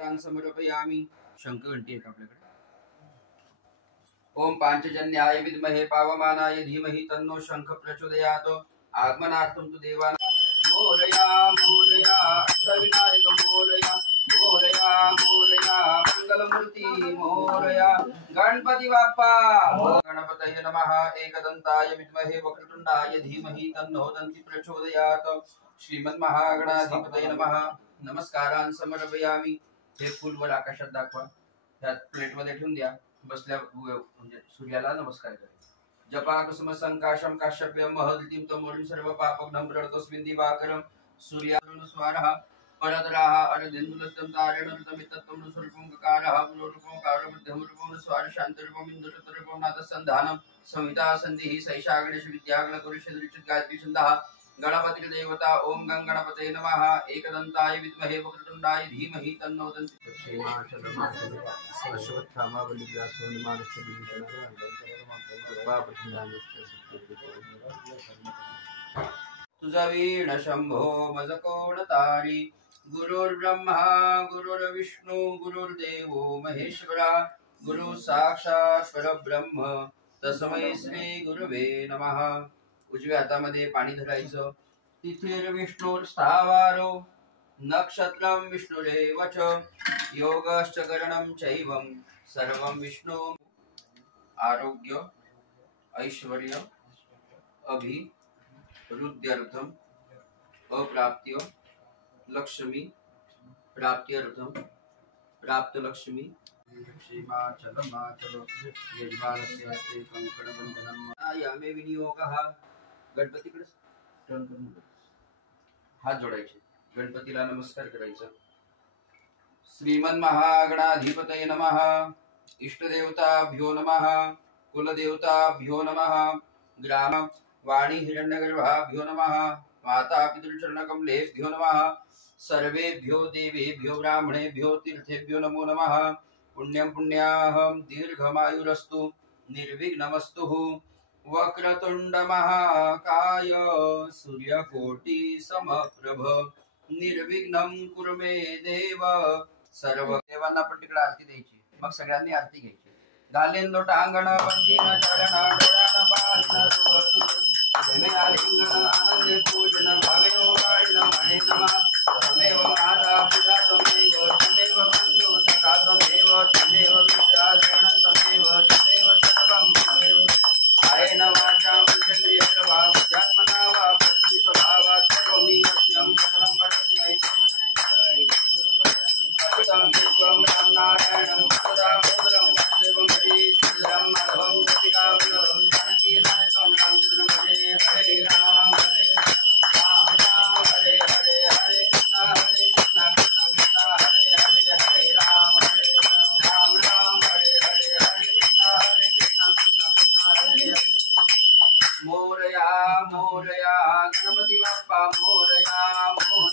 नमस्कारान् समर्पयामि। शंख घंटी आहे आपल्याकडे। ओम पांचजन्याय विद्महे पावमानाय धीमहि तन्नो शंख प्रचोदयात्। आगमनार्थं तु देवानां मोरया मोरया अष्टविनायक मोरया मोरया मोरया मंगलमूर्ती मोरया गणपति बाप्पा। गणपतये नमः। एकदंताय विद्महे वक्रतुंडाय धीमहि तन्नो दन्ति प्रचोदयात्। श्रीमन्महागणाधिपतये नमः। नमस्कारान् समर्पयामि। हे फूल वर आकाशात दाखवा, त्या प्लेट मध्ये ठेवून द्या। बसल्या म्हणजे सूर्याला नमस्कार करा। जपाकुसुम संकाशम काश्यप्यम महदितिं तमोरिं सर्व पापघ्नं प्रणतोऽस्मिन् दिवाकरं सूर्यारुण स्वारः परतराः अरदिन्दुलस्तं तारेण ऋतमित्तत्वं स्वरूपं ककारः पुरोरूपं कारमध्यं रूपं स्वार शान्तरूपं इन्दुचतुरूपं नादसन्धानं संहिता सन्धिः सैषा गणेश विद्या गणकौशलदृच्युत गायत्री छन्दः। गणपति देवता ओम गं गणपतये नमः। एकदंताय विद्महे वक्रतुंडाय धीमहि तन्नो दन्ति तुझा वीण शंभो मज कोण तारी। गुरुर्ब्रह्मा गुरुर्विष्णू गुरुर्देवो महेश्वरा गुरु साक्षात् परब्रह्म तस्मै श्री गुरुवे नमः। उजव्या हातामध्ये पाणी धरायचं। तिथिर्विष्णुर्स्थावारो नक्षत्रं विष्णुरेव च योगश्च करणं चैवं सर्वं विष्णु। आरोग्य ऐश्वर्य अभिवृद्ध्यर्थम अप्राप्त्य लक्ष्मी प्राप्त्यर्थम प्राप्त लक्ष्मी। श्रीमाचलमाचल यजमानस्य हस्ते कंकणबन्धनम् आयामे विनियोगः। गणपतीकडे टर्न करून हात जोडायचे, गणपतीला नमस्कार करायचा। श्रीमन्महागणाधिपतये नमः। इष्टदेवताभ्यो नमः। कुलदेवताभ्यो नमः। ग्राम वाणी हिरण्यगर्भाभ्यो नमः। माता पितृचरणकमलेभ्यो नमः। सर्वेभ्यो देवेभ्यो ब्राह्मणेभ्यो तीर्थेभ्यो नमो नमः। पुण्यं पुण्याहं दीर्घमायुरस्तु निर्विघ्नमस्तु। वक्रतुंड महाकाय सूर्यकोटि समप्रभ निर्विघ्नं कुरु मे देव। सर्व देवांना पण तिकडे आरती द्यायची, मग सगळ्यांनी आरती घ्यायची। गालेंदो टांगण वंदीन चरण डोळ्यान पाहिन रूप आलिंगन आनंदे पूजन भावे ओवाळीन म्हणे नमः। त्वमेव माता पिता त्वमेव त्वमेव बंधु सखा त्वमेव त्वमेव विद्या द्रोणं त्वमेव त्वमेव सर्वं त्वमेव। कायेन वाचा मनसेन्द्रिय प्रभा बुद्ध्यात्मना वा प्रकृति स्वभावात् करोमि यज्ञं सकलं परस्मै। अच्युतं विश्वं रामनारायणं दामोदरं वासुदेवं हरे श्रीधरं माधवं गोपिकावल्लभं जानकीनायकं रामचन्द्रं भजे। हरे राम राम हरे हरे हरे कृष्ण कृष्ण कृष्ण हरे हरे हरे राम राम हरे हरे हरे कृष्ण कृष्ण कृष्ण हरे हरे। मोरया मोरया गणपति बाप्पा मोरया मोरया।